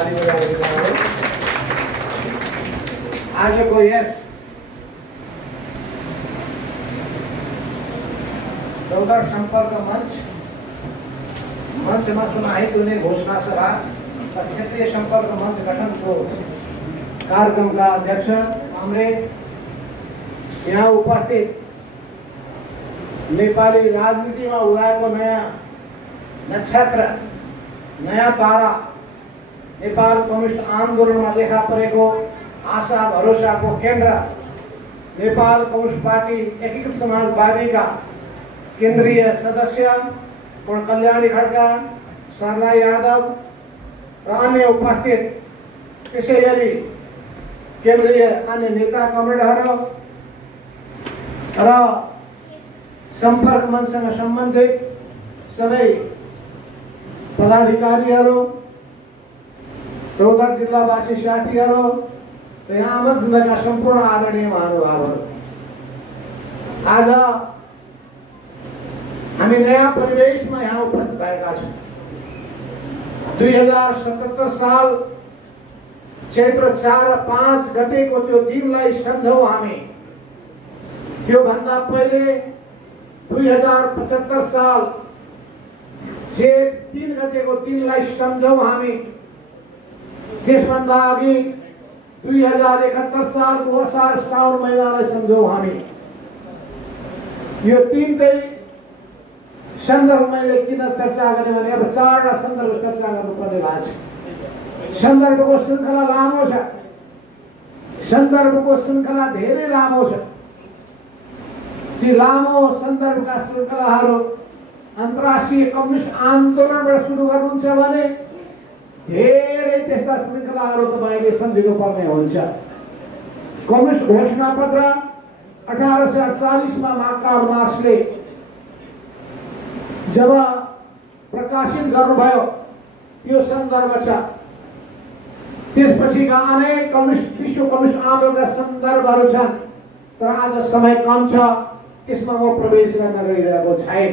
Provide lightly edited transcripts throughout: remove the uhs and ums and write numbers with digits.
ताली बजाएर आजको यस रौतहट सम्पर्क मञ्चमा समाहित हुने घोषणा सभा र क्षेत्रीय सम्पर्क मञ्च गठनको कार्यक्रमका अध्यक्ष कमरेड यहाँ उपस्थित नेपाली राजनीतिमा उदाएको नयाँ नक्षत्र नयाँ तारा नेपाल कम्युनिस्ट आन्दोलनमा देखा परेको आशा भरोसाको केन्द्र नेपाल कम्युनिस्ट पार्टी एकीकृत समाजवादीका केन्द्रीय सदस्य कल्याणी खड्का, सरला यादव र अन्य उपस्थित त्यसैगरी केन्द्रीय अन्य नेता कमरेडहरू र सम्पर्क मञ्चसँग सम्बन्धित सबै पदाधिकारीहरू, रौतहट जिल्लावासी साथीहरू, यहाँ आमन्त्रित भएका सम्पूर्ण आदरणीय महानुभावहरू, आज हामी नयाँ परिवेशमा यहाँ उपस्थित भएका छौँ। 2077 साल चैत्र 4 र 5 गतेको त्यो दिनलाई सम्झौँ हामी। त्यो भन्दा पहिले 2075 साल जेठ 3 गतेको दिनलाई सम्झौँ हामी। त्यसभन्दा अघि 2071 सालको असार साउन महिनालाई सम्झौँ हामी। यो तीनटै सन्दर्भ मैले किन चर्चा गर्ने भने अब 4वटा सन्दर्भ चर्चा गर्नुपर्ने भएको छ। सन्दर्भको श्रृङ्खला लामो छ, सन्दर्भको श्रृङ्खला धेरै लामो छ। ती लामो सन्दर्भका श्रृङ्खलाहरू अन्तर्राष्ट्रिय कम्युनिस्ट आन्दोलनबाट सुरु गर्नुहुन्छ भने धेरै त्यस्ता श्रृङ्खलाहरू तपाईँले सम्झिनु पर्ने हुन्छ। कम्युनिस्ट घोषणापत्र 1848 मा कार्ल मार्क्सले जब प्रकाशित गर्नुभयो त्यो सन्दर्भ छ। त्यसपछिका अनेक विश्व कम्युनिस्ट आन्दोलनका सन्दर्भहरू छन्, तर आज समय कम छ, त्यसमा म प्रवेश गर्न गइरहेको छैन।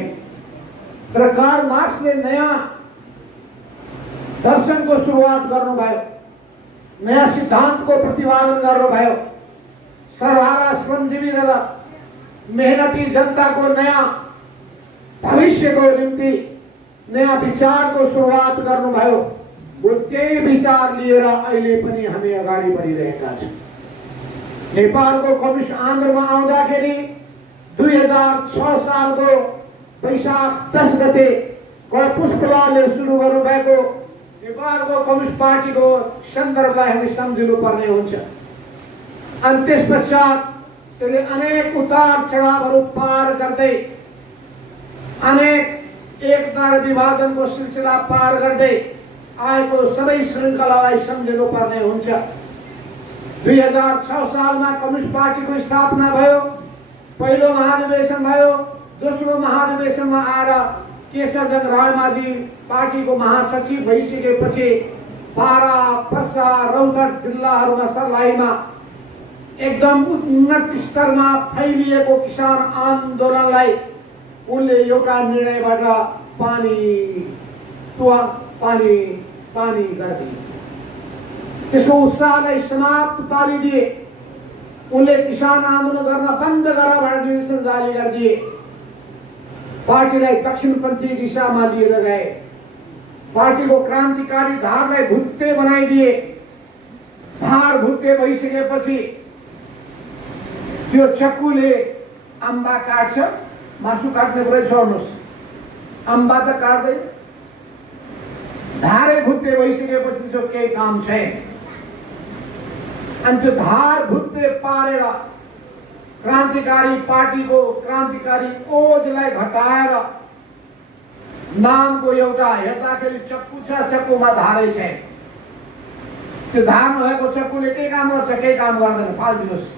तर कार्ल मार्क्सले नयाँ दर्शनको सुरुवात गर्नुभयो, नयाँ सिद्धान्तको प्रतिपादन गर्नुभयो। सर्वहारा श्रमजीवी र मेहनती जनताको नयाँ भविष्यको निम्ति नयाँ विचारको सुरुवात गर्नुभयो। वो त्यही विचार लिएर अहिले पनि हामी अगाडि बढिरहेका छौँ। नेपालको कम्युनिस्ट आन्दोलनमा आउँदाखेरि 2006 सालको वैशाख 10 गते पुष्पलालले सुरु गर्नुभएको नेपालको कम्युनिस्ट पार्टीको सन्दर्भलाई हामीले सम्झिनु पर्ने हुन्छ। अनि त्यस पश्चात त्यसले अनेक उतार चढावहरू पार गर्दै अनेक एकता र विभाजनको सिलसिला पार गर्दै आएको सबै श्रृङ्खलालाई सम्झिनु पर्ने हुन्छ। 2006 सालमा कम्युनिस्ट पार्टीको स्थापना भयो, पहिलो महाधिवेशन भयो। दोस्रो महाधिवेशनमा आएर केशरचन्द्र रायमाझी पार्टीको महासचिव भइसकेपछि बारा, पर्सा, रौतहट जिल्लाहरूमा सर्लाहीमा एकदम उन्नत स्तरमा फैलिएको किसान आन्दोलनलाई उनले एउटा निर्णयबाट पानी गरिदिए। त्यसको उत्साहलाई समाप्त पारिदिए। उनले किसान आन्दोलन गर्न बन्द गर भनेर निर्देशन जारी गरिदिए। पार्टीलाई दक्षिणपन्थी दिशामा लिएर गए। पार्टीको क्रान्तिकारी धारलाई भुत्ते बनाइदिए। धार भुत्ते भइसकेपछि त्यो चक्कुले अम्बा काट्छ, मासु काट्ने कुरै छोड्नुहोस्, अम्बा त काट्दैन। धारै भुत्ते भइसकेपछि त्यसको केही काम छैन। अनि त्यो धार भुत्ते पारेर क्रान्तिकारी पार्टीको क्रान्तिकारी ओजलाई घटाएर नामको एउटा हेर्दाखेरि चक्कु छ, चक्कुमा धारै छैन। त्यो धार नभएको चक्कुले के काम गर्छ? केही काम गर्दैन, फालिदिनुहोस्।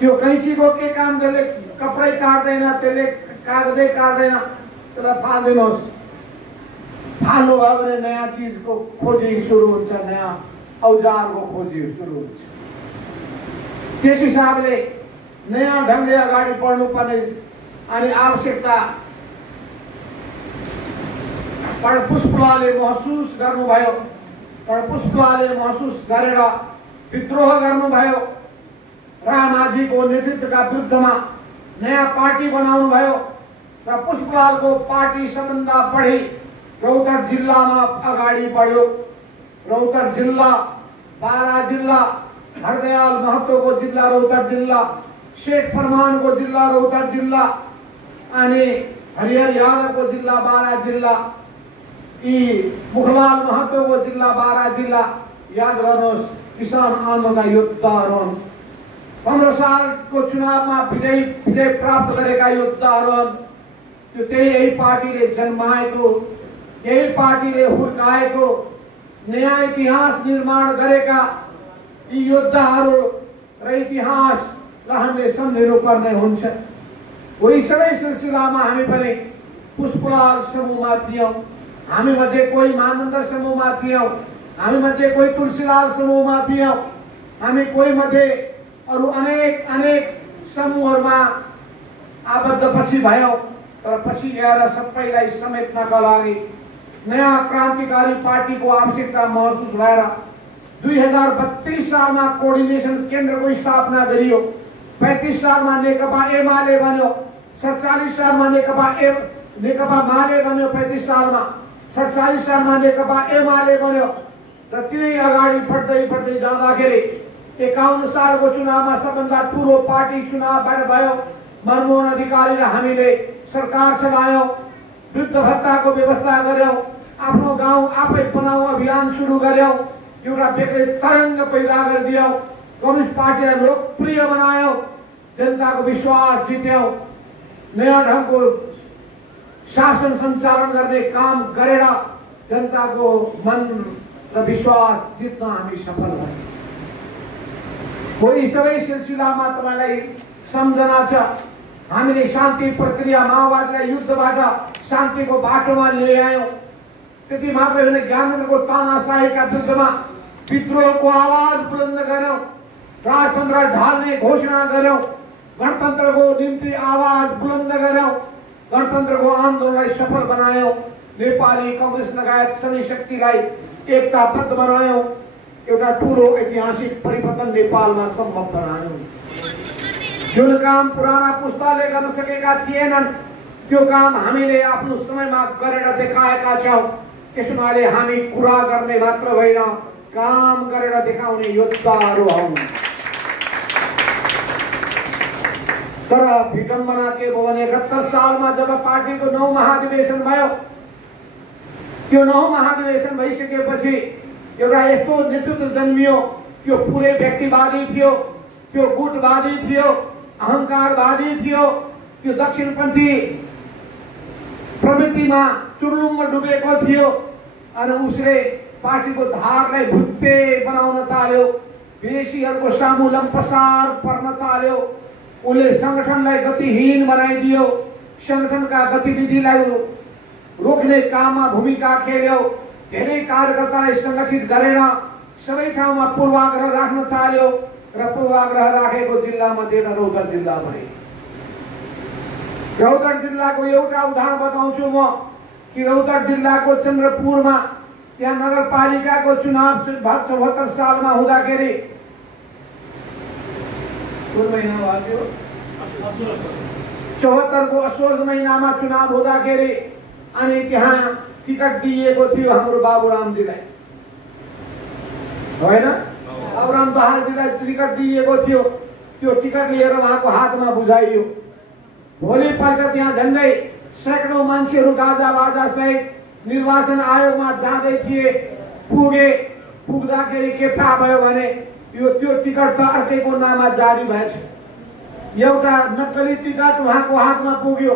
त्यो कैँचीको के काम? त्यसले कपडै काट्दैन, त्यसले कागजै काट्दैन, त्यसलाई फालिदिनुहोस्। फाल्नुभयो भने नयाँ चिजको खोजी सुरु हुन्छ, नयाँ औजारको खोजी सुरु हुन्छ। त्यस हिसाबले नयाँ ढङ्गले अगाडि बढ्नुपर्ने अनि आवश्यकता पुष्पलालले महसुस गर्नुभयो। तर पुष्पलालले महसुस गरेर विद्रोह गर्नुभयो। रामाझीको नेतृत्वका विरुद्धमा नयाँ पार्टी बनाउनु भयो र पुष्पलालको पार्टी सबभन्दा बढी रौतहट जिल्लामा अगाडि बढ्यो। रौतहट जिल्ला, बारा जिल्ला, हरदयाल महतोको जिल्ला रौतहट जिल्ला, शेख फरमानको जिल्ला रौतहट जिल्ला अनि हरिहर यादवको जिल्ला बारा जिल्ला, यी मुखलाल महतोको जिल्ला बारा जिल्ला। याद गर्नुहोस्, किसान आन्दोलनका योद्धाहरू हुन्। 15 सालको चुनावमा विजय प्राप्त गरेका योद्धाहरू हुन्। त्यो यही पार्टीले जन्माएको, यही पार्टीले हुर्काएको, नयाँ इतिहास निर्माण गरेका यी योद्धाहरू र इतिहासलाई हामीले सम्झिनुपर्ने हुन्छ। वही सबै सिलसिलामा हामी पनि पुष्पलाल समूहमा थियौँ। हामी मध्ये कोही मानन्द समूहमा थियौँ, हामी मध्ये कोही तुलसीलाल समूहमा थियौँ, हामी कोही मध्ये अरू अनेक समूहहरूमा आबद्ध पछि भयौँ। तर पछि गएर सबैलाई समेट्नका लागि नयाँ क्रान्तिकारी पार्टीको आवश्यकता महसुस भएर 2032 सालमा कोअर्डिनेसन केन्द्रको स्थापना गरियो। 35 सालमा नेकपा एमाले बन्यो। 47 सालमा नेकपा माले बन्यो। 35 सालमा 47 सालमा नेकपा एमाले बन्यो र तिनै अगाडि बढ्दै जाँदाखेरि 51 सालको चुनावमा सबभन्दा ठुलो पार्टी चुनावबाट भयो। मनमोहन अधिकारी र हामीले सरकार चलायौँ, वृद्ध भत्ताको व्यवस्था गर्यौँ, आफ्नो गाउँ आफै बनाऊ अभियान सुरु गर्यौँ, एउटा बेग्लै तरङ्ग पैदा गरिदियौँ, कम्युनिस्ट पार्टीलाई लोकप्रिय बनायौँ, जनताको विश्वास जित्यौँ, नयाँ ढङ्गको शासन सञ्चालन गर्ने काम गरेर जनताको मन र विश्वास जित्न हामी सफल भयौँ। कोही सबै सिलसिलामा तपाईँलाई सम्झना छ, हामीले शान्ति प्रक्रिया माओवादीलाई युद्धबाट शान्तिको बाटोमा ल्यायौँ। त्यति मात्र होइन, ज्ञानेन्द्रको तानाशाहीका विरुद्धमा विद्रोहको आवाज बुलन्द गर्यौँ, राजतन्त्र ढाल्ने घोषणा गर्यौँ, गणतन्त्रको निम्ति आवाज बुलन्द गर्यौँ, गणतन्त्रको आन्दोलनलाई सफल बनायौँ, नेपाली कांग्रेस लगायत सबै शक्तिलाई एकताबद्ध बनायौँ, एउटा ठुलो ऐतिहासिक परिवर्तन नेपालमा सम्भव बनायौँ। जुन काम पुराना पुस्ताले गर्न सकेका थिएनन् त्यो काम हामीले आफ्नो समयमा गरेर देखाएका छौँ। त्यसैले हामी कुरा गर्ने मात्र होइन, काम गरेर देखाउने योद्धाहरू हौँ। तर विडम्बना के भयो भने 71 सालमा जब पार्टीको 9 महाधिवेशन भयो, त्यो 9 महाधिवेशन भइसकेपछि एउटा यस्तो नेतृत्व जन्मियो, त्यो पुरै व्यक्तिवादी थियो, त्यो गुटवादी थियो, अहंकारवादी थियो, त्यो दक्षिणपन्थी प्रवृत्तिमा चुर्लुममा डुबेको थियो। अनि उसले पार्टीको धारलाई भुत्ते बनाउन ताल्यो, विदेशीहरूको सामु लम्पसार पर्न ताल्यो, उसले संगठनलाई गतिहीन बनाइदियो, संगठनका गतिविधिलाई रोक्ने काममा भूमिका खेल्यो, धेरै कार्यकर्तालाई संगठित गरेर सबै ठाउँमा पूर्वाग्रह राख्न थाल्यो र पूर्वाग्रह राखेको जिल्लामध्ये एउटा रौतहट जिल्ला बन्यो। रौतहट जिल्लाको एउटा उदाहरण बताउँछु म कि रौतहट जिल्लाको चन्द्रपुरमा त्यहाँ नगरपालिकाको चुनाव 72 सालमा हुँदाखेरि कुन महिना भयो? 74 को असोज महिनामा चुनाव हुँदाखेरि अनि त्यहाँ टिकट दिएको थियो हाम्रो बाबुरामजीलाई, होइन? बाबुराम दाहालजीलाई टिकट दिएको थियो। त्यो टिकट लिएर उहाँको हातमा बुझाइयो। भोलिपल्ट त्यहाँ झन्डै सैकडौं मान्छेहरू गाजा बाजा सहित निर्वाचन आयोगमा जाँदै थिए। पुग्दाखेरि के थाहा भयो भने त्यो टिकट त अर्कैको नाममा जारी भएछ। एउटा नक्कली टिकट उहाँको हातमा पुग्यो,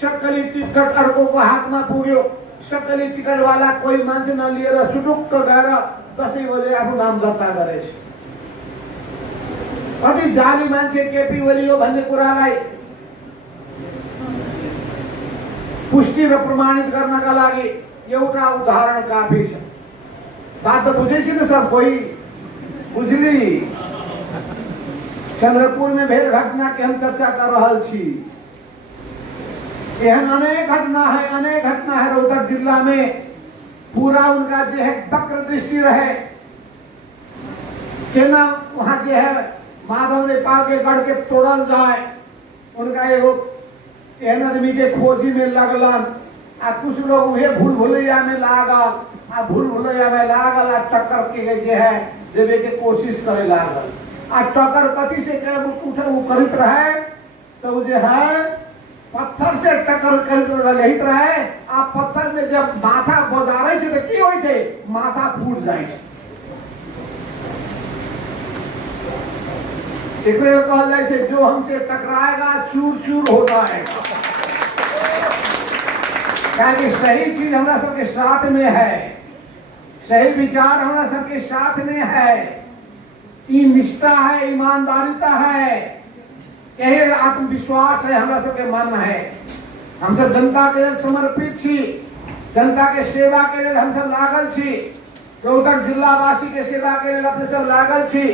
सक्कली टिकट अर्कोको हातमा पुग्यो। सक्कली टिकटवाला कोही मान्छे नलिएर सुटुक्क गएर 10 बजे आफ्नो नाम दर्ता गरेछ। कति जाली मान्छे केपी ओली हो भन्ने कुरालाई पुष्टि र प्रमाणित गर्नका लागि एउटा उदाहरण काफी छ। बात त बुझेछि न सब कोई? बुझली? चंद्रपुर में भेल घटना के हम चर्चा कर रहल छी। एहन अनेक घटना है रौतहट जिला में पूरा उनका जो है वक्र दृष्टि रहे कि ना वहां जो है माधव नेपाल के गढ़ के तोड़ल जाए। उनका एगो एहन आदमी के खोजी में लगलन आ कुछ लोग उहे भूल भुलैया में लागल आ भूल भुलैया में लागल आ टक्कर के जे है देवे के कोशिश करे लागल आ टक्कर कथी से उठे वो करित रहे तो जे है पत्थर से टक्कर करित रहे आ पत्थर में जब माथा बजारे छे तो की होय छे माथा फूट जाय छे। इसलिए कहा जाए जो हमसे टकराएगा चूर चूर हो जाएगा। क्योंकि सही चीज हमारा सबके साथ में है, सही विचार हमारा सबके साथ में है, ये निष्ठा है, ईमानदारिता है, यही आत्मविश्वास है हमारा सबके मन में है। हम सब जनता के लिए समर्पित छी, जनता के सेवा के लिए हम सब लागल छी, रोहतक जिलावासी के सेवा के लिए अपने सब लागल छी।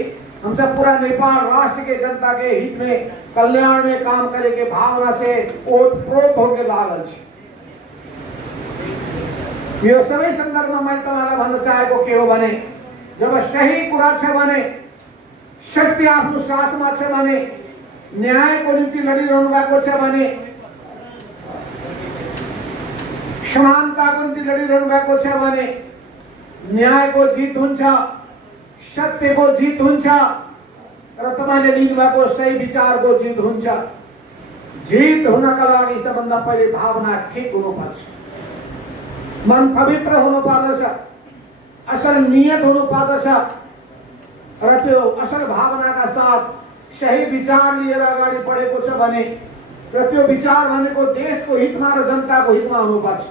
हम सब पूरा नेपाल राष्ट्र के जनता के हित में कल्याण में काम करे के भावना से ओतप्रोत होकर लागल छी। यो सभी संदर्भ में मैं तुम्हारा भन्न चाहेको के हो बने जब सही कुरा छ भने शक्ति आफ्नो साथमा छ भने न्यायको निम्ति लडिरहनु भएको छ भने समानताको निम्ति लडिरहनु भएको छ भने न्यायको जित हुन्छ, सत्यको जित हुन्छ र तपाईले लिनुभएको सही विचारको जित हुन्छ। जित हुनका लागि सबभन्दा पहिले भावना ठीक हुनुपर्छ, मन पवित्र हुनुपर्दछ, असल नियत हुनुपर्दछ र त्यो असल भावनाका साथ सही विचार लिएर अगाडि बढेको छ भने र त्यो विचार भनेको देशको हितमा र जनताको हितमा हुनुपर्छ।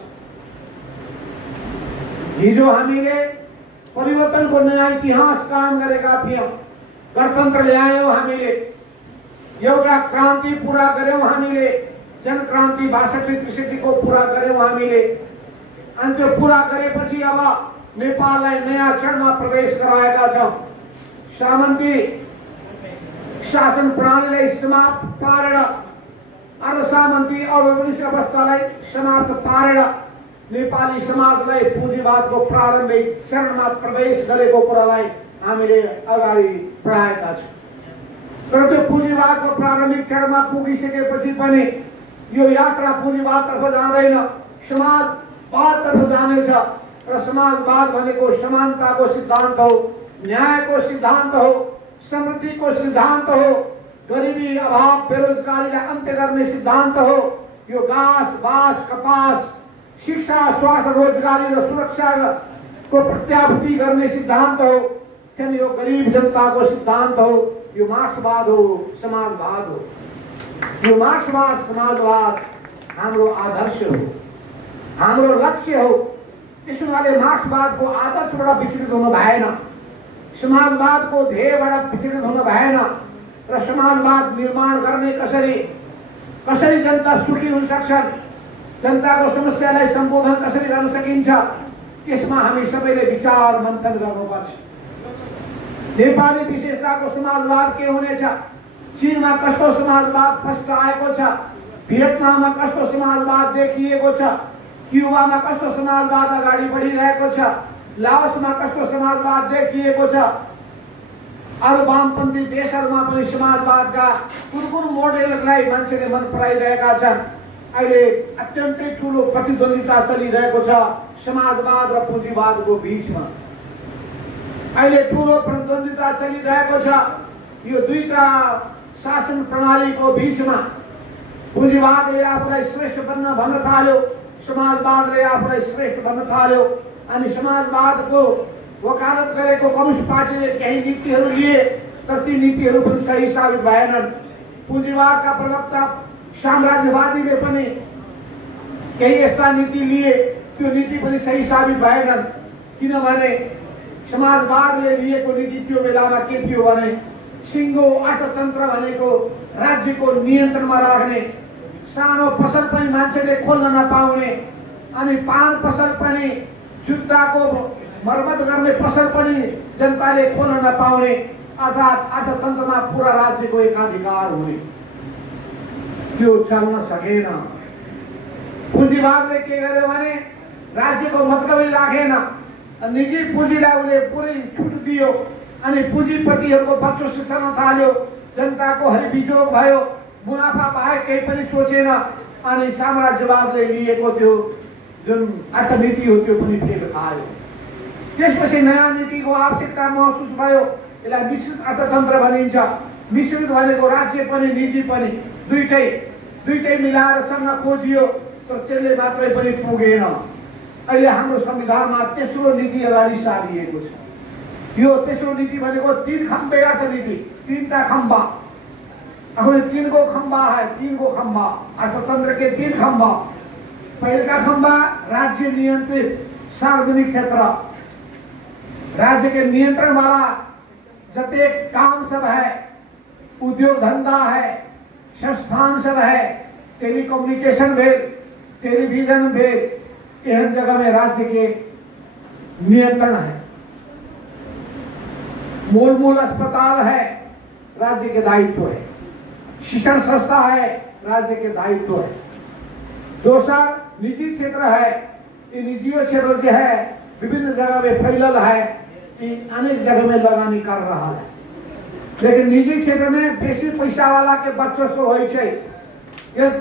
हिजो हामीले परिवर्तनको नयाँ इतिहास काम गरेका थियौं, गणतन्त्र ल्यायौं हामीले, एउटा क्रान्ति पूरा गर्यौं हामीले, जनक्रान्ति 62 को पूरा गर्यौं हामीले। अनि त्यो पूरा गरेपछि अब नेपाललाई नयाँ चरणमा प्रवेश गराएका छौं। सामन्ती शासन प्रणालीलाई समाप्त पारेर अर्धसामन्ती औपनिवेशिक अवस्थालाई समाप्त पारेर नेपाली समाजलाई पुँजीवादको प्रारम्भिक चरणमा प्रवेश गरेको कुरालाई हामीले अगाडि बढाएका छौं। तर त्यो पुँजीवादको प्रारम्भिक चरणमा पुगिसकेपछि पनि यो यात्रा पुँजीवादतर्फ जाँदैन, समाजवादतर्फ जानेछ र समाजवाद भनेको समानताको सिद्धान्त हो, न्यायको सिद्धान्त हो, समृद्धिको सिद्धान्त हो, गरिबी अभाव बेरोजगारीलाई अन्त्य गर्ने सिद्धान्त हो। यो घाँस बाँस कपास शिक्षा स्वास्थ्य रोजगारी र सुरक्षाको प्रत्याभूति गर्ने सिद्धान्त हो, चाहिँ यो गरिब जनताको सिद्धान्त हो। यो मार्क्सवाद हो, समाजवाद हो। यो मार्क्सवाद समाजवाद हाम्रो आदर्श हो, हाम्रो लक्ष्य हो। त्यसैले मार्क्सवादको आदर्शबाट विचलित हुनु भएन, समाजवादको ध्येयबाट विचलित हुनु भएन र समाजवाद निर्माण गर्ने कसरी जनता सुखी हुन सक्छन्, जनताको समस्यालाई सम्बोधन कसरी गर्न सकिन्छ, त्यसमा हामी सबैले विचार मन्थन गर्नुपर्छ। नेपाली विशेषताको समाजवाद के हुनेछ, चीनमा कस्तो समाजवाद फस्ट आएको छ, भियतनाममा कस्तो समाजवाद देखिएको छ, क्युबामा कस्तो समाजवाद अगाडि बढिरहेको छ, लाओसमा कस्तो समाजवाद देखिएको छ, अरू वामपन्थी देशहरूमा पनि समाजवादका कुन मोडेललाई मान्छेले मन पराइरहेका छन्। अहिले अत्यन्तै ठूलो प्रतिद्वन्दिता चलिरहेको छ समाजवाद र पुँजीवादको बीचमा। अहिले ठूलो प्रतिद्वन्दिता चलिरहेको छ यो दुईटा शासन प्रणालीको बीचमा। पुँजीवादले आफूलाई श्रेष्ठ भन्न थाल्यो, समाजवादले आफूलाई श्रेष्ठ भन्न थाल्यो। अनि समाजवादको वकालत गरेको कम्युनिस्ट पार्टीले केही नीतिहरू लिए, तर ती नीतिहरू पनि सही साबित भएनन्। पुँजीवादका प्रवक्ता साम्राज्यवादीले पनि केही यस्ता नीति लिए, त्यो नीति पनि सही साबित भएनन्। किनभने समाजवादले लिएको नीति त्यो बेलामा के थियो भने सिङ्गो अर्थतन्त्र भनेको राज्यको नियन्त्रणमा राख्ने, सानो पसल पनि मान्छेले खोल्न नपाउने, अनि पान पसल पनि, जुत्ताको मर्मत गर्ने पसल पनि जनताले खोल्न नपाउने, अर्थात् अर्थतन्त्रमा पूरा राज्यको एकाधिकार हुने। त्यो चल्न सकेन। पुँजीवादले के गर्यो भने राज्य को मतलब ही राखे ना निजी पूंजीलाई उसले पुरै छुट दियो अनि पुँजीपतिहरूको वर्चस्व चल्न थाल्यो जनताको हरिबिजोग भयो मुनाफा बाहेक केही पनि सोचेन अनि साम्राज्यवादले लिएको त्यो जुन अर्थनीति हो त्यो पनि फेल खायो त्यसपछि नयाँ नीतिको आवश्यकता महसुस भयो यसलाई मिश्रित अर्थतन्त्र भनिन्छ मिश्रित भनेको राज्य पनि निजी पनि दुईटै मिलाएर चल्न खोजियो तर त्यसले मात्रै पनि पुगेन अहिले हाम्रो संविधानमा तेस्रो नीति अगाडि सारिएको छ यो तेस्रो नीति भनेको 3 खम्बे अर्थनीति 3टा खम्बा अब 3 गो खम्बा है 3 गो खम्बा अर्थतंत्र के 3 खम्बा पहला खम्बा राज्य नियंत्रित सार्वजनिक क्षेत्र राज्य के नियंत्रण वाला जते काम सब है उद्योग धंधा है संस्थान सब है टेलीकम्युनिकेशन भेल टेलीविजन भेल एहन जगह में राज्य के नियंत्रण है मूल अस्पताल है राज्य के दायित्व है शिक्षण संस्था है राज्य के दायित्व है दूसरा निजी क्षेत्र है ये निजी क्षेत्र जो है विभिन्न जगह में फैलल है अनेक जगह में लगानी कर रहा है लेकिन निजी क्षेत्र में बेसी पैसा वाला के वर्चस्व हो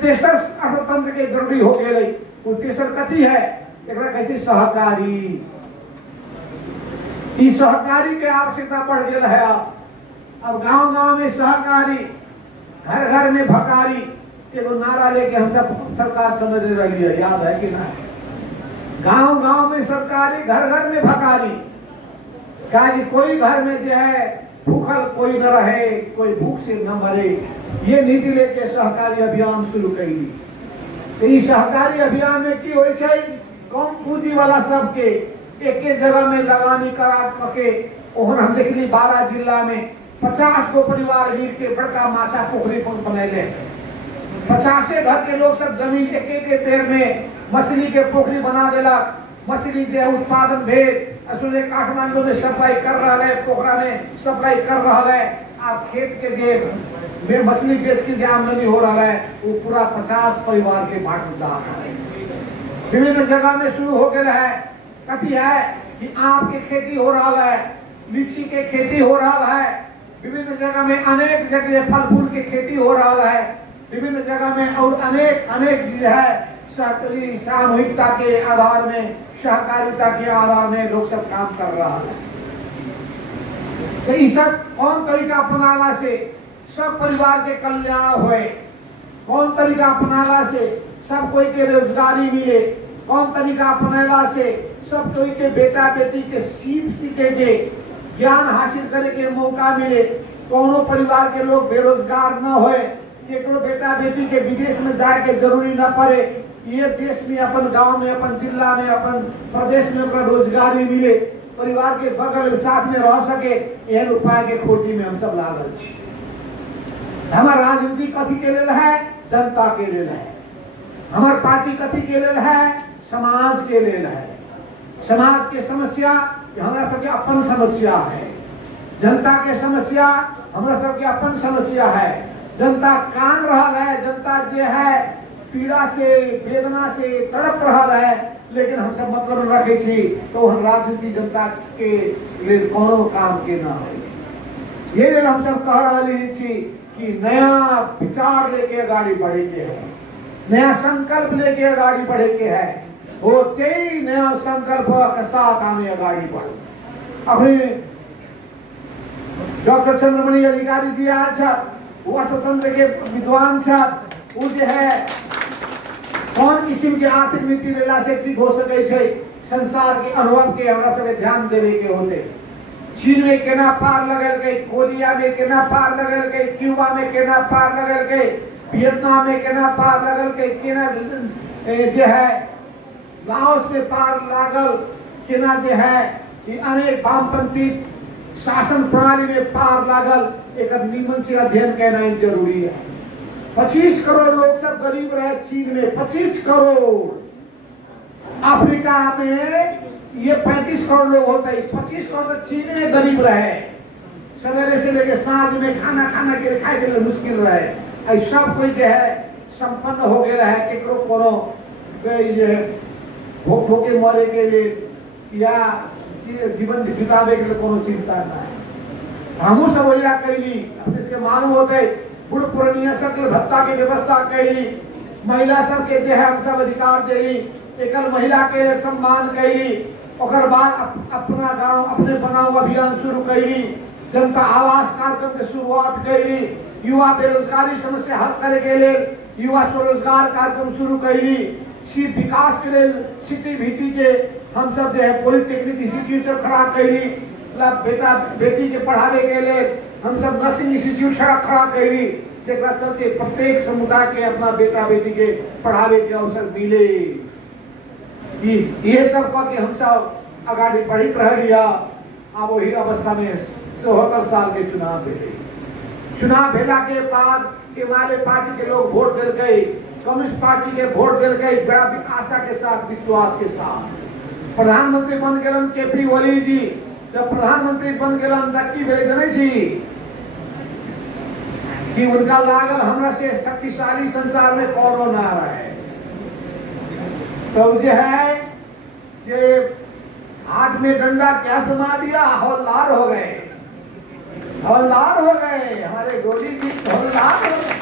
तेसर अर्थतंत्र के जरूरी हो गए वो तेसर कथी है एकरा कहै छै सहकारी इस सहकारी के आवश्यकता बढ़ गया है अब गांव-गांव में सहकारी घर-घर में भकारी एगो नारा लेके हम सब सरकार समझ रही है याद है कि ना गांव-गांव में सरकारी घर-घर में भकारी कि कोई घर में जो है भूखल कोई न रहे कोई भूख से न मरे ये नीति लेके सहकारी अभियान शुरू करी तो इस सहकारी अभियान में की होय छै कम पूंजी वाला सबके एक जगह में लगानी करा के ओहन हम देखली 12 जिला में 50 गो परिवार मिल के बड़का माछा पोखरी बनैले 50 घर के लोग सब जमीन एक पेड़ में मछली के पोखरी बना देलक मछली के उत्पादन भेल असुले काठमांडू में सप्लाई कर रहा है पोखरा में सप्लाई कर रहा है आप खेत के जे मछली बेच के आमदनी हो रहा है वो पूरा 50 परिवार के बांट रहा है विभिन्न जगह में शुरू हो गया है कथी है कि आम के खेती हो रहा है लीची के खेती हो रहा है विभिन्न जगह में अनेक जगह फल फूल के खेती हो रहा है विभिन्न जगह में और अनेक चीज है सहकारी सामूहिकता के आधार में सहकारिता के आधार में लोग सब काम कर रहा है तो ये सब कौन तरीका अपनाला से सब परिवार के कल्याण होए कौन तरीका अपनाला से सब कोई के रोजगारी मिले कौन तरीका अपनाला से सब कोई के बेटा बेटी के सीखे के ज्ञान हासिल करे के मौका मिले कोनो परिवार के लोग बेरोजगार न होए एकरो बेटा बेटी के विदेश में जाए के जरूरी न पड़े ये देश में अपन गांव में अपन जिला में अपन प्रदेश में अपना रोजगारी मिले परिवार के बगल साथ में रह सके एहन उपाय के खोजी में हम सब लागल छी हमार राजनीति कथी के लेल है जनता के लेल है हमार पार्टी कथी के लेल है समाज के लेल है समाज के समस्या हमरा सबके अपन समस्या है जनता के समस्या हमरा सबके अपन समस्या है जनता कान रहा है जनता जे है पीड़ा से वेदना से तड़प रहा है लेकिन हम सब मतलब रखे छी तो हम राजनीति जनता के लिए कोनो काम के ना है ये हम सब कह रहे छी कि नया विचार लेके आगे बढ़े के है नया संकल्प लेके आगे बढ़े के है होते ही नया संकल्प के साथ हमें आगे बढ़े अपने डॉक्टर चंद्रमणि अधिकारी जी आज वो अर्थतंत्र के विद्वान वो जो है कौन किस्म के आर्थिक नीति लेला से ठीक हो सके छे संसार के अनुभव के हमरा सबके ध्यान देवे के होते चीन में केना पार लगल के कोरिया में केना पार लगल के क्यूबा में केना पार लगल के वियतनाम में केना पार लगल के केना जो है लाओस में पार लागल केना जो है कि अनेक वामपंथी शासन प्रणाली में पार लागल एक निमन से अध्ययन करना जरूरी है 25 करोड़ लोग सब गरीब रहे चीन में 25 करोड़ अफ्रीका में ये 35 करोड़ लोग होते हैं 25 करोड़ तो चीन में गरीब रहे सवेरे से लेके सांझ में खाना के लिए खाए के लिए मुश्किल रहे सब कोई जो है संपन्न हो गया है केकरो कोनो भूख भूखे मरे के लिए या जीवन बितावे के लिए कोनो चिंता ना है। हमू सब वही कैली, जिसके मालूम होते बुढ़ पुरानिया सबके भत्ता के व्यवस्था कैली, महिला सबके जो है हम सब अधिकार देली, एकल महिला के सम्मान कैली, ओकर बाद अपना गांव अपने बनाओ अभियान शुरू कैली, जनता आवास कार्यक्रम के शुरुआत कैली, युवा बेरोजगारी समस्या हल करे के लिए युवा स्वरोजगार कार्यक्रम शुरू कैली, शिव विकास के लिए सिटी भीटी के हम सब जो है पॉलिटेक्निक इंस्टीट्यूट खड़ा कैली, बेटा बेटी के पढ़ावे के लिए हम सब नर्सिंग इंस्टीट्यूट खड़ा कैली, जेकरा चलते प्रत्येक समुदाय के अपना बेटा बेटी के पढ़ावे के अवसर मिले। ये सब के हम सब आगे बढ़ित रह लिया। अब वही अवस्था में 74 साल के चुनाव भेले। चुनाव भेला के बाद हिमालय पार्टी के लोग वोट दिल गए, कम्युनिस्ट पार्टी के वोट दिल गए, बड़ा आशा के साथ विश्वास के साथ प्रधानमंत्री बन गए केपी ओली जी। जब प्रधानमंत्री बन गए नक्की भेले जने छी कि उनका लागल हमरा से शक्तिशाली संसार में कौनो ना रहे। तो जो है कि हाथ में डंडा क्या समा दिया, हवलदार हो गए, हवलदार हो गए, हमारे गोली जी हवलदार हो गए,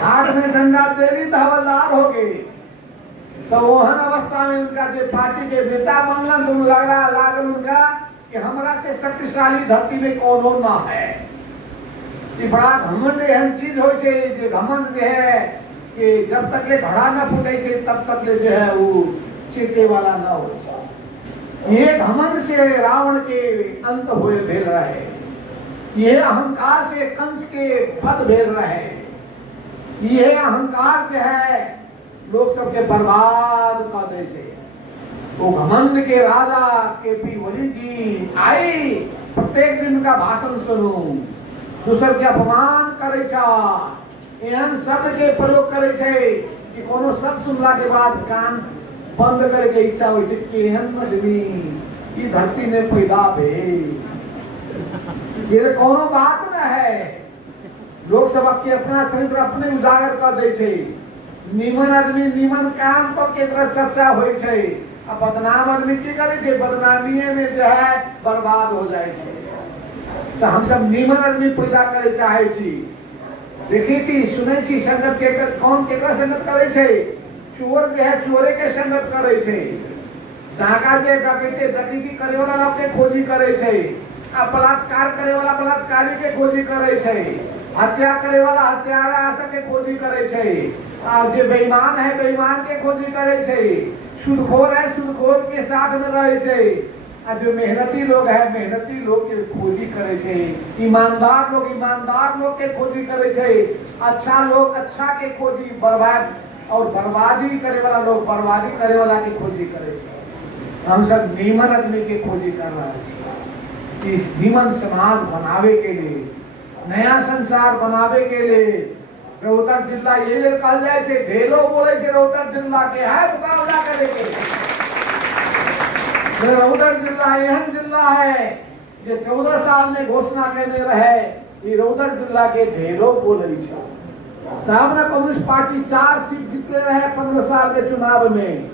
हाथ में डंडा दे दी तो हवलदार हो गए। तो वहन अवस्था में उनका जो पार्टी के नेता बनलन तो लागल उनका कि हमरा से शक्तिशाली धरती में कौनो ना है। ये बड़ा घमंड एहन चीज हो छे, जे घमंड जो है कि जब तक ले घड़ा न फूटे छे तब तक ले जो है वो चेते वाला न हो। ये घमंड से रावण के अंत होए भेल रहे, ये अहंकार से कंस के वध भेल रहे, ये अहंकार जो है लोग सबके बर्बाद कर दे छे। वो घमंड के राजा केपी ओली जी आई, प्रत्येक दिन का भाषण सुनू, दूसर के अपमान करे छा, एहन शब्द के प्रयोग करे छे कि कोनो शब्द सुनला के बाद कान बंद करे के इच्छा होय छे। केहन आदमी ई धरती में पैदा भेल, ये कोनो बात न है। लोग सब के अपना चरित्र अपने उजागर कर दे छे। निमन आदमी निमन काम पर केकरा चर्चा होय छे, आ बदनाम आदमी की करे छे, बदनामीए में जो है बर्बाद हो जाए छे। तो हम सब निमन आदमी पैदा करे चाहे छी। देखी छी सुनै छी संगत के कौन केकरा संगत करे छे, चोर जो है चोरे के संगत करे छे, डाका जे डकैती करे वाला लोग के खोजी करे छे, आ बलात्कार करे वाला बलात्कारी के खोजी करे छे, हत्या करे वाला हत्यारा सब के खोजी करे छे, आ जे बेईमान है बेईमान के खोजी करे छे, सुदखोर है सुदखोर के साथ में रहे छे, आ जो मेहनती लोग है मेहनती लोग के खोजी करे छे, ईमानदार लोग के खोजी करे छे, अच्छा लोग अच्छा के खोजी, बर्बाद और बर्बादी करे वाला लोग बर्बादी करे वाला के खोजी करे छे। हम सब नीमन आदमी के खोजी कर रहा है। इस नीमन समाज बनावे के लिए, नया संसार बनावे के लिए रोहतक जिला ये लेल कहल जाए छे, ढेलो बोले छे रोहतक जिला के है मुकाबला करे के। रोहतक जिला एहन जिला है जे 14 साल में घोषणा करने रहे, ये रोहतक जिला के ढेलो बोले छे। तब ना कम्युनिस्ट पार्टी 4 सीट जीतने रहे 15 साल के चुनाव में,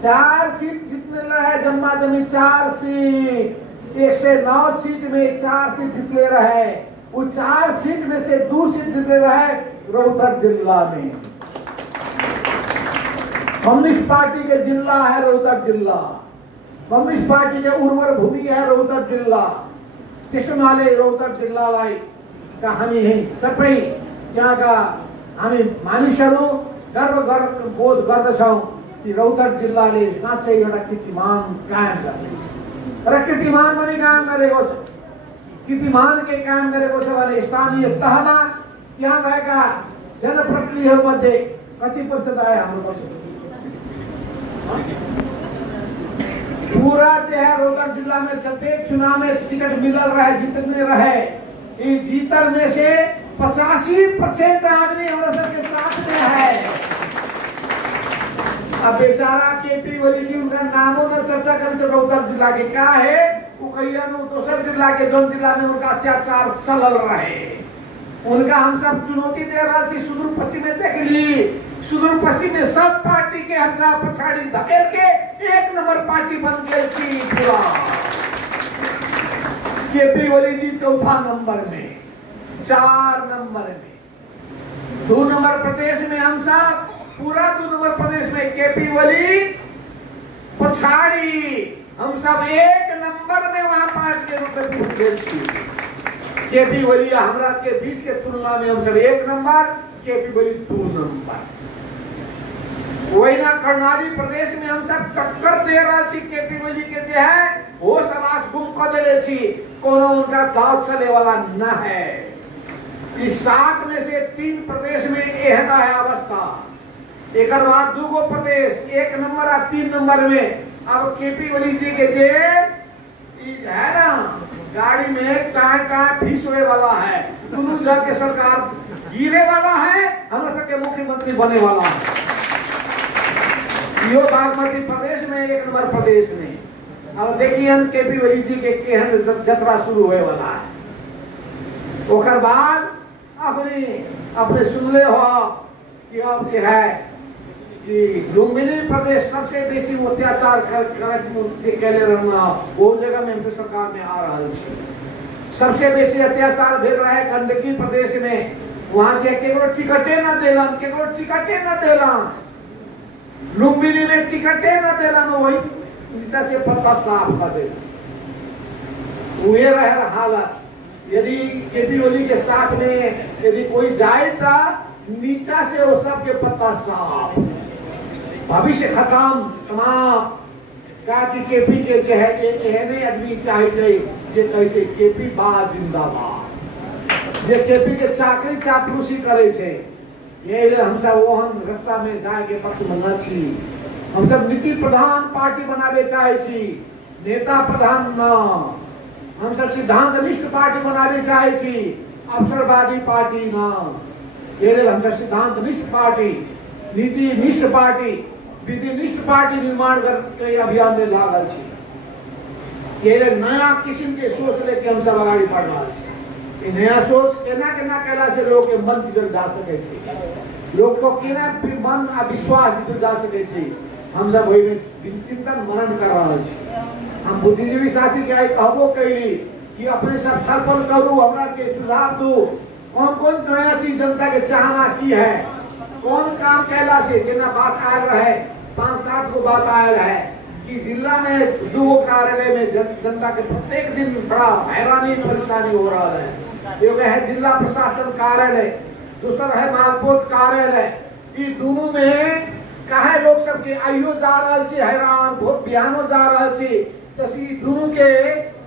4 सीट जीतने रहे, जम्मा जमी 4 सीट, 109 सीट में 4 सीट जीतने रहे। वो 4 सीट में से 2 सीट जीते रहे रोहतक जिला में। कम्युनिस्ट पार्टी के जिला है रोहतक जिला, कम्युनिस्ट पार्टी के उर्वर भूमि है रोहतक जिला। किसमाले रोहतक जिला लाई का हामी है सबै यहाँ का हामी मानिसहरू गर्व बोध गर्दछौं कि रोहतक जिल्लाले साँच्चै एउटा कीर्तिमान कायम गर्दैछ र कीर्तिमान पनि काम गरेको छ। कीर्तिमान के काम गरेको छ भने स्थानीय तहमा त्यहाँ भएका जनप्रतिनिधिहरू मध्ये कति प्रतिशत आए हाम्रो वर्ष पूरा जो है रोहतक जिला में प्रत्येक चुनाव में टिकट मिल रहे जीतने रहे, ये जीतल में से 85% आदमी हम सबके साथ में है। अब बेचारा केपी ओली की उनका नामों में चर्चा करे से रोहतक जिला के क्या है, वो कहिए दूसरे जिला के जो जिला में उनका अत्याचार चल रहे, उनका हम सब चुनौती दे रहा थी। सुदूर पश्चिम में देख ली, सुदूर पश्चिम में सब पार्टी के हमरा पछाड़ी धकेल के 1 नंबर पार्टी बन गई थी पूरा। केपी ओली जी 4था नंबर में, 4 नंबर में। 2 नंबर प्रदेश में हम सब पूरा 2 नंबर प्रदेश में केपी ओली पछाड़ी, हम सब 1 नंबर में वहां पार्टी के रूप में टूट गई थी। केपी ओली हमरा के बीच के तुलना में हम सब 1 नंबर, केपी ओली 2 नंबर। वही ना कर्नाली प्रदेश में हम सब टक्कर दे रहा थी केपी ओली के जे है वो समाज गुम कर दे थी, कोनो उनका दाव चले वाला न है। इस 7 में से 3 प्रदेश में एहन है अवस्था। एक बाद 2 गो प्रदेश 1 नंबर और 3 नंबर में। अब केपी ओली जी के जे है ना गाड़ी में टाट फीस होए वाला है, दोनों जगह के सरकार गिरे वाला है, हम सबके मुख्यमंत्री बने वाला है। यो बागमती प्रदेश में 1 नंबर प्रदेश में। अब देखिए हम केपी ओली जी के केहन जतरा शुरू होए वाला है। ओकर बाद अपने सुनले हो कि अब जो है कि लुम्बिनी प्रदेश सबसे बेसी अत्याचार कैले रहना, वो जगह में हमसे सरकार में आ रहा है। सबसे बेसी अत्याचार भेल रहा है गंडकी प्रदेश में, वहां से केकरो टिकटे न देलन, केकरो टिकटे न देलन, लुम्बिनी में टिकटे न देलन, वही नीचा से पता साफ कर देलन। वो रहे हालत। यदि केपी ओली के साथ में यदि कोई जाए तो नीचा से वो सबके पता साफ, भविष्य खत्म समाप्त। का कि केपी के जे है एहने आदमी चाहे छै जे कहै छै केपी बा जिंदाबाद, जे केपी के चाकरी चापलूसी करे छै। ये हम सब ओहन रास्ता में जाए के पक्ष में न छी। हम सब नीति प्रधान पार्टी बनावे चाहे छी, नेता प्रधान न। हम सब सिद्धांत निष्ठ पार्टी बनावे चाहे छी, अवसरवादी पार्टी न। ये हम सब सिद्धांत निष्ठ पार्टी, नीति निष्ठ पार्टी, विधि निष्ठ पार्टी निर्माण के अभियान में लागल छी। ये नया किस्म के सोच लेके हम सब आगे बढ़ रहा छी। नया सोच केना केना कैला से लोग के मन जीतल जा सके छै, लोग को केना मन आ विश्वास जीतल जा सके छै, हम सब वही में चिंतन मनन कर रहा छी। हम बुद्धिजीवी साथी के आई कहबो कैली कि अपने सब छलफल करू, हमरा के सुझाव दू, कौन कौन नया चीज जनता के चाहना की है, कौन काम कैला से। जेना बात आयल रहे 5-7 गो बात आयल है कि जिला में 2 कार्यालय में जनता के प्रत्येक दिन बड़ा हैरानी परेशानी हो रहा है। एक है जिला प्रशासन कार्यालय, दूसरा है मालपोत कार्यालय। ये दोनों में काहे लोग सबके आइयो जा रहा छे हैरान, बहुत बिहानो जा रहा छे। तो ई दोनों के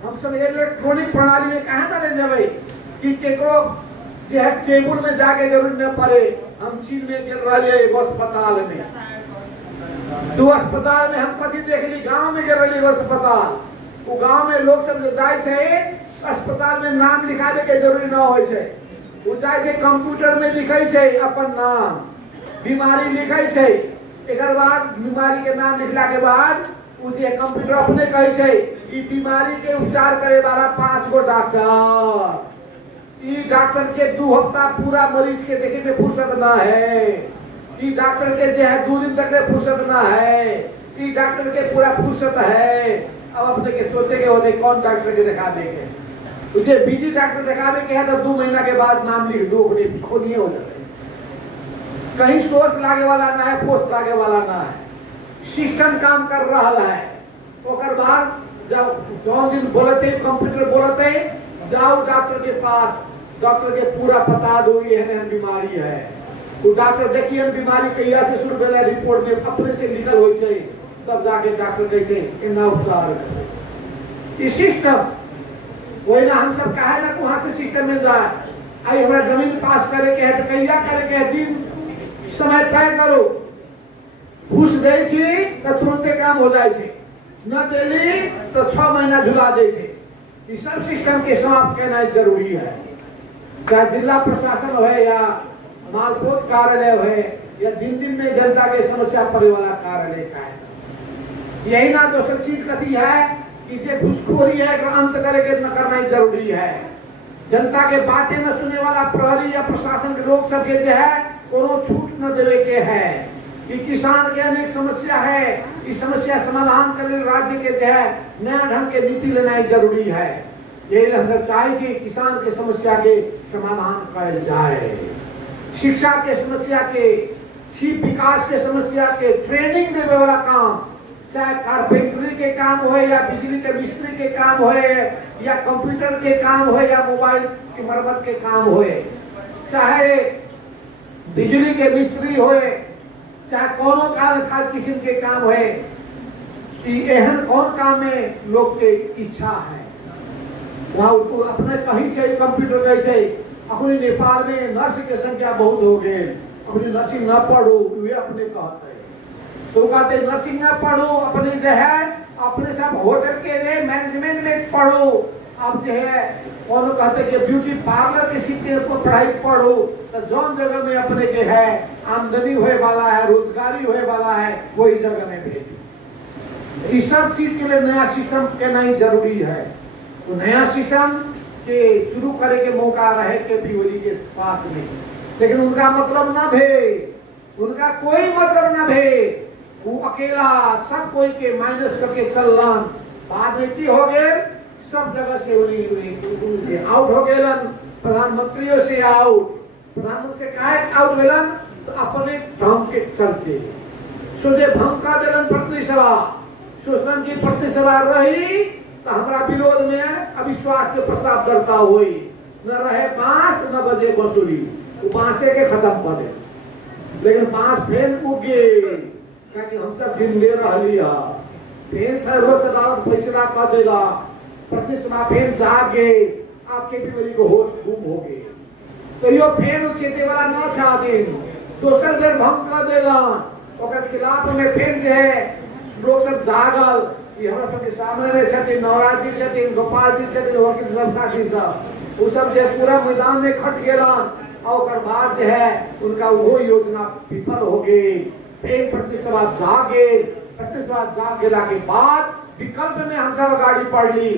हम सब इलेक्ट्रॉनिक प्रणाली में काहे न ले जावे कि केकरो जे है टेबुल में जाके जरूर न पड़े। हम चीन में गेल रहले एगो अस्पताल में, 2 अस्पताल में हम कथी देख ली, गांव में गेल रहले एगो अस्पताल। वो गांव में लोग सब जाय छे अस्पताल में नाम लिखावे के जरूरी न होय छे, वो जाय छे कंप्यूटर में लिखै छे अपन नाम, बीमारी लिखै छे। एकर बाद बीमारी के नाम लिखला के बाद उ जे कंप्यूटर अपने कहै छे ई बीमारी के उपचार करे वाला 5 गो डॉक्टर। ई डॉक्टर के 2 हफ्ता पूरा मरीज के देखे में फुर्सत ना है। ई डॉक्टर के जे है 2 दिन तक ले फुर्सत ना है। ई डॉक्टर के पूरा फुर्सत है। अब अपने के सोचे के होते कौन डॉक्टर के दिखावे के, तुझे बीजी डॉक्टर दिखावे के है तो 2 महीना के बाद नाम लिख दो, खोलिए हो जाते। कहीं सोच लागे वाला ना है, पोस्ट लागे वाला ना है, सिस्टम काम कर रहा है। ओकर बाद जब जो दिन बोलते कंप्यूटर बोलते जाओ डॉक्टर के पास, डॉक्टर के पूरा बता दो ये बीमारी है। वो डॉक्टर देखिए बीमारी कहिया से शुरू भेला रिपोर्ट में अपने से लिखल होय छै, तब जाके डॉक्टर कहै छै एना उपचार। ई सिस्टम वही ना हम सब कहे ना वहां से सिस्टम में जाए। आई हमरा जमीन पास करे के है तो कहिया करे के है, दिन समय तय करो। घूस दे छी तो तुरंते काम हो जाए छे, न देली तो 6 महीना झुला दे छे। ई सब सिस्टम के समाप्त करना जरूरी है। चाहे जिला प्रशासन हो या मालपोत कार्यालय हो या दिन में जनता के समस्या पड़े वाला कार्यालय का है। यही ना दूसरी चीज कथी है कि जे घुसखोरी है अंत करे के न करना जरूरी है। जनता के बातें न सुनने वाला प्रहरी या प्रशासन के लोग सबके जो है कोनो छूट न देवे के है कि किसान के अनेक समस्या है, इस समस्या समाधान के लिए राज्य के जो है नया ढंग के नीति लेना जरूरी है। यही हम सब चाहे किसान के समस्या के समाधान कर जाए, शिक्षा के समस्या के, शिल्प विकास के समस्या के ट्रेनिंग देने वाला काम, चाहे कारपेंटरी के काम हो या बिजली के मिस्त्री के काम हो या कंप्यूटर के काम हो या मोबाइल की मरम्मत के काम हो, चाहे बिजली के मिस्त्री हो, चाहे कोनो किस्म के काम हो, एहन कौन काम में लोग के इच्छा है वहाँ अपने कहीं से कंप्यूटर कैसे अपने नेपाल में नर्स के संख्या बहुत हो गए, अपनी नर्सिंग न पढ़ो वे अपने कहते तो कहते नर्सिंग न पढ़ो, अपने जो है अपने सब होटल के जो मैनेजमेंट में पढ़ो। अब जो है और कहते कि ब्यूटी पार्लर के सीखने को पढ़ाई पढ़ो तो जौन जगह में अपने के है आमदनी होए वाला है, रोजगारी होए वाला है, वही जगह में भेजो। इस सब चीज के लिए नया सिस्टम कहना ही जरूरी है। तो नया सिस्टम के शुरू करे के मौका रहे के पीओली के पास में, लेकिन उनका मतलब ना भे, उनका कोई मतलब ना भे, वो अकेला सब कोई के माइनस करके चलन। बाद में की हो गए सब जगह से उन्हीं आउट हो गए, प्रधानमंत्रियों से आउट, प्रधानमंत्री से काहे आउट भेलन तो अपने ढंग के चलते सोचे भंग का देलन प्रतिसभा, सोचलन की प्रतिसभा रही तो हमारा विरोध में अविश्वास के प्रस्ताव करता हुई न रहे बांस न बजे बसुरी, तो बांसे के खत्म कर दे, लेकिन बांस फेन उगे क्योंकि हम सब दिन दे रही है, फेन सर्वोच्च अदालत फैसला कर देला, प्रतिसभा फेन जागे आपके भी को होश गुम हो गए, तो यो फेन उचेते वाला न चाहते दोसर बेर भंग कर देला, ओकर खिलाफ में फेन जो है लोग सब जागल कि हमरा सबके सामने में छथिन नवराज जी छथिन, गोपाल जी छथिन, वकील सब साथी सब वो सब जो पूरा मैदान में खट गेला और बाद जो है उनका वो योजना विफल हो गई। फिर प्रतिसभा जागे, प्रतिसभा जाग गेला के बाद विकल्प में हम सब गाड़ी पड़ ली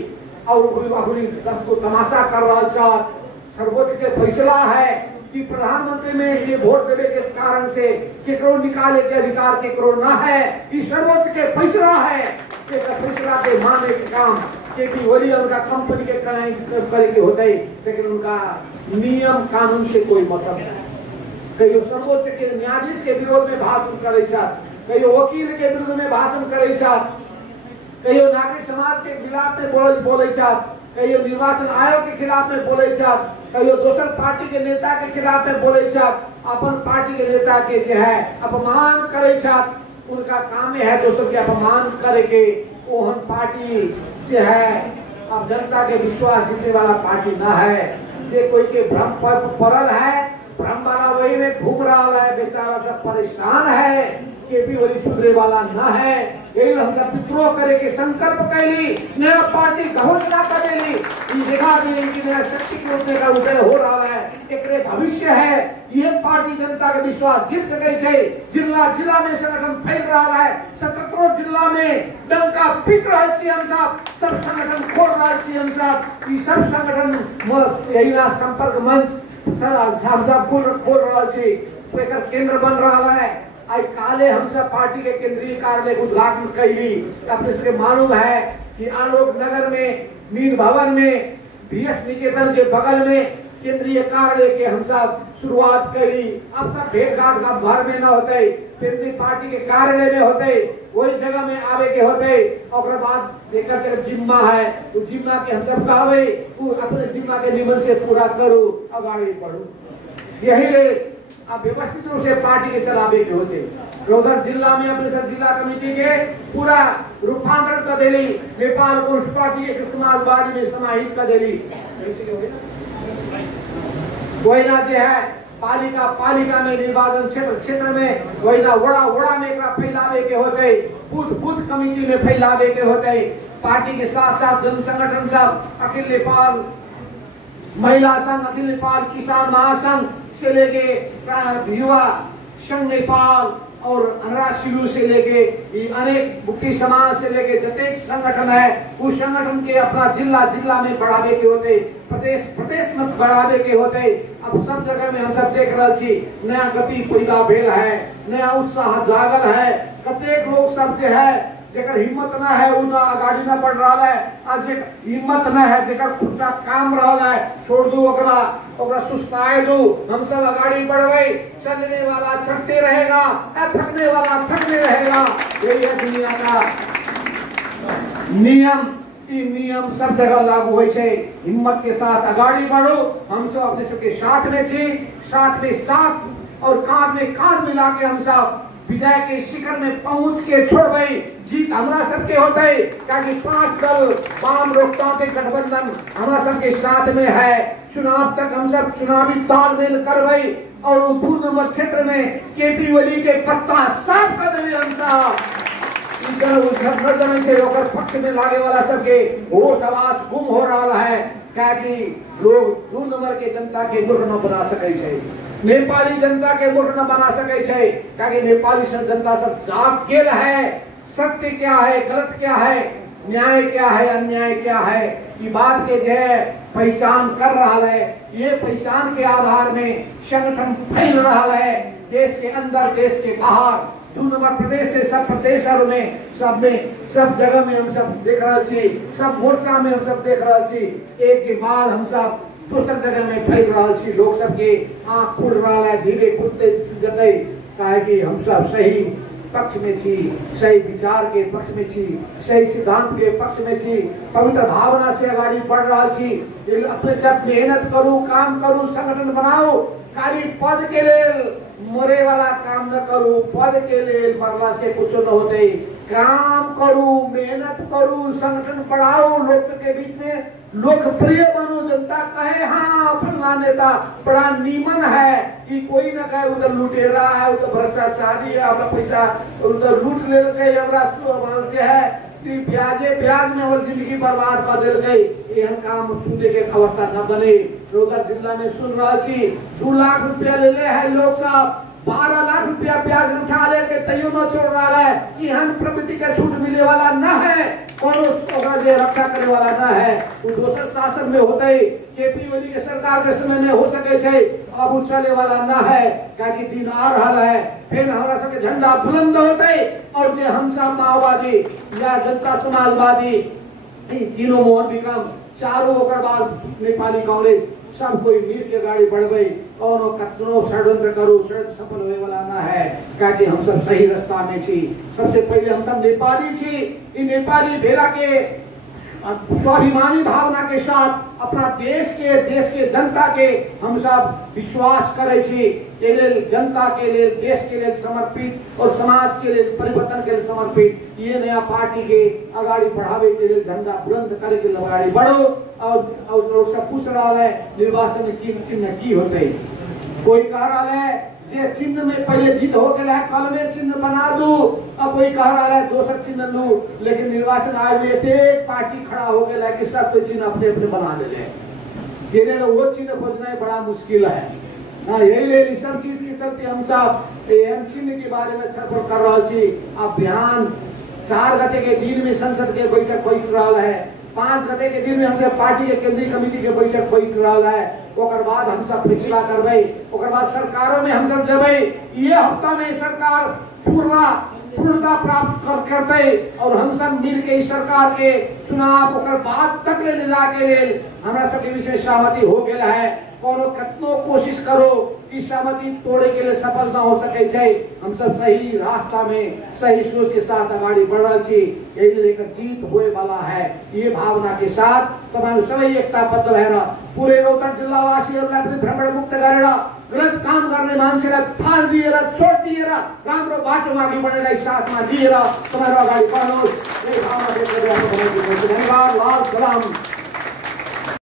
और अपनी दस को तमाशा कर रहा था। सर्वोच्च के फैसला है कि प्रधानमंत्री में ये वोट देने के कारण से केकरो निकाले के अधिकार केकरो ना है, ये सर्वोच्च के फैसला है कि फैसला के मानने के काम कि वही उनका कंपनी के करे के होते, लेकिन उनका नियम कानून से कोई मतलब नहीं। कहियो सर्वोच्च के न्यायाधीश के विरोध में भाषण करे छा, कहियो वकील के विरोध में भाषण करे छा, कहियो नागरिक समाज के खिलाफ में बोले छा, कहियो निर्वाचन आयोग के खिलाफ में बोले छा, कहियो दोसर पार्टी के नेता के खिलाफ में बोले छा, अपन पार्टी के नेता के जो है अपमान करे छा। उनका काम है दोसर के अपमान करे के, ओहन पार्टी जो है अब जनता के विश्वास जीतने वाला पार्टी ना है, जे कोई के भ्रम पर पड़ल है, भ्रम वाला वही में घूम रहा है, बेचारा सब परेशान है, केपी वही सुधरे वाला ना है। यही हम सब विद्रोह करे के संकल्प कैली, नया पार्टी घोषणा करेली, देखा देली कि नया शक्ति के उदय का उदय हो रहा है, एकरे भविष्य है। ये पार्टी जनता के विश्वास जीत सके छे, जिला जिला में संगठन फैल रहा है, 17 जिला में डंका पीट रहा छी, हम सब संगठन खोल रहा छी, हम सब संगठन यही ना संपर्क मंच हम सब खोल रहा छी, एकर केंद्र बन रहा है। आई काले हम सब पार्टी के केंद्रीय कार्यालय को उद्घाटन कैली, अपने सबके मालूम है कि आलोक नगर में मीन भवन में बीएस निकेतन के बगल में केंद्रीय कार्यालय के हम सब शुरुआत कैली। अब सब भेंट घाट का घर में न होते, केंद्रीय पार्टी के कार्यालय में होते, वही जगह में आवे के होते, और बाद लेकर चल जिम्मा है, तो जिम्मा के हम सब कहवे अपने जिम्मा के नियम से पूरा करो, आगे बढ़ो। यही ले आप व्यवस्थित रूप से पार्टी के चलावे के होते। उधर जिला में अपने सब जिला कमेटी के पूरा रूपांतरण कर देली, नेपाल कम्युनिस्ट पार्टी एक समाजवादी में समाहित कर देली। वही ना जो है पालिका में निर्वाचन क्षेत्र में वही ना वड़ा में फैलावे के होते, बूथ कमेटी में फैलावे के होते। पार्टी के साथ साथ जन संगठन सब अखिल नेपाल महिला संघ, अखिल नेपाल किसान महासंघ से लेके युवा संघ नेपाल, और अनरा शिलू से लेके अनेक मुक्ति समाज से लेके जतेक संगठन है उस संगठन के अपना जिला जिला में बढ़ावे के होते, प्रदेश प्रदेश में बढ़ावे के होते। अब सब जगह में हम सब देख रहे छी नया गति पैदा भेल है, नया उत्साह जागल है। कतेक लोग सब जे है जेकर हिम्मत ना है उ ना आगाड़ी ना बढ़ रहा है, और जे हिम्मत ना है जेकर खुदा काम रहा है छोड़ दो ओकरा सुस्ताए दो। हम सब आगाड़ी बढ़वे, चलने वाला चलते रहेगा, थकने वाला थकने रहेगा। यही है दुनिया का नियम। ई नियम सब जगह लागू होय छे। हिम्मत के साथ आगाड़ी बढ़ो। हम सब अपने सबके साथ में छी, साथ में साथ और कांध में कांध मिला के हम सब विजय के शिखर में पहुंच के छोड़बे। जीत हमरा सबके होते, क्योंकि 5 दल वाम लोकतांत्रिक गठबंधन हमरा सबके साथ में है। चुनाव तक हम सब चुनावी तालमेल करबे और 2 नंबर क्षेत्र में केपी ओली के पत्ता साफ कर देवे। हम सब के पक्ष में लागे वाला सबके होश आवाज गुम हो रहा है, क्योंकि लोग 2 नंबर के जनता के मूर्ख न बना सके छे, नेपाली जनता के मूर्ख न बना सके छे, क्योंकि नेपाली जनता सब जाग गेल है। सत्य क्या है, गलत क्या है, न्याय क्या है, अन्याय क्या है, ये बात के जो है पहचान कर रहा है। ये पहचान के आधार में संगठन फैल रहा है देश के अंदर देश के बाहर। 2 नंबर प्रदेश से सब प्रदेशों में सब जगह में हम सब देख रहे छी, सब मोर्चा में हम सब देख रहे छी। एक के बाद हम सब दूसर जगह में फैल रहा छी। लोग सबके आँख खुल रहा है, धीरे खुलते जते, काहे कि हम सब सही पक्ष में छी, सही विचार के पक्ष में छी, सही सिद्धांत के पक्ष में छी, पवित्र भावना से आगाड़ी बढ़ रहा छी। अपने सब मेहनत करू, काम करू, संगठन बनाओ। खाली पद के लिए मरे वाला काम न करू, पद के लिए मरला से कुछ न होते। काम करू, मेहनत करू, संगठन बढ़ाओ, लोग के बीच में लोकप्रिय बनो। जनता कहे हाँ फलना नेता बड़ा नीमन है, कि कोई न कहे उधर लुटेरा है, उधर भ्रष्टाचारी है, अपना पैसा उधर लूट ले गए, हमरा है ब्याज में और जिंदगी बर्बाद कर दिल गई। यह काम सुनने के अवस्था न बने। रोहतक जिला में सुन रहा छी 2 लाख रुपया ले ले है लोग सब, 12 लाख रुपया ब्याज उठा ले के तैयो न छोड़ रहा है। यहाँ प्रवृत्ति का छूट मिले वाला न है, कोनो रक्षा करे वाला न है। वो दोसर शासन में होते केपी ओली के सरकार के समय में हो सके छे, अब वो चले वाला न है, क्योंकि दिन आ रहा है। फिर हमारा सबके झंडा बुलंद होते और जे हम सब माओवादी या जनता समाजवादी तीनों मोहन विक्रम चारों ओकर बाद नेपाली कांग्रेस सब कोई मिल के गाड़ी बढ़वे और कतनो षड्यंत्र करो सफल होए वाला ना है, क्योंकि हम सब सही रास्ता में छी। सबसे पहले हम सब नेपाली छी। इन नेपाली भेला के स्वाभिमानी भावना के साथ अपना देश के जनता के हम सब विश्वास करे छी। ये जनता के लिए, देश के लिए समर्पित और समाज के लिए परिवर्तन के लिए समर्पित ये नया पार्टी के आगाड़ी बढ़ावे के लिए झंडा बुलंद करे के लिए आगाड़ी बढ़ो। और लोग सब पूछ रहा है निर्वाचन में की चिन्ह की होते। कोई कह रहा है जे चिन्ह में पहले जीत हो गया है, कल में चिन्ह बना दू। अब कोई कह रहा है दोसर चिन्ह लू, लेकिन निर्वाचन आयोग में एक पार्टी खड़ा हो गया है कि सब कोई चिन्ह अपने अपने बना ले। वो चिन्ह खोजना बड़ा मुश्किल है। यही ले सब चीज के चलते हम सब चिन्ह के बारे में छलफल कर रहा छी। अब बिहान 4 गते के दिन में संसद के बैठक बैठ रहा है, 5 गते के दिन में हमसे पार्टी के केंद्रीय कमेटी के बैठक बैठ रहा है। ओकर बाद हम सब फैसला करबे, ओकर बाद सरकारों में हम सब जबे। ये हफ्ता में सरकार पूर्णता प्राप्त करते और हम सब मिल के इस सरकार के चुनाव ओकर बाद तक ले जाके लेल हमरा सबके बीच में सहमति हो गया है। कोनो कतनो कोशिश करो इस सहमति तोड़े के लिए सफल न हो सके छे। हम सब सही रास्ता में सही सोच के साथ आगाड़ी बढ़ रहा छी। यही लेकर जीत होए वाला है। ये भावना के साथ तमाम सभी एकताबद्ध रहना, पूरे रोहतक जिला वासी और भ्रमण मुक्त करेगा। गलत काम करने मानसेला फाल दिएला, छोड़ दिएला, राम्रो बाटो आगे बढ़ेला साथ में दिएला, तुम्हारा आगाड़ी बढ़ो। ये भावना देकर धन्यवाद। लाल सलाम।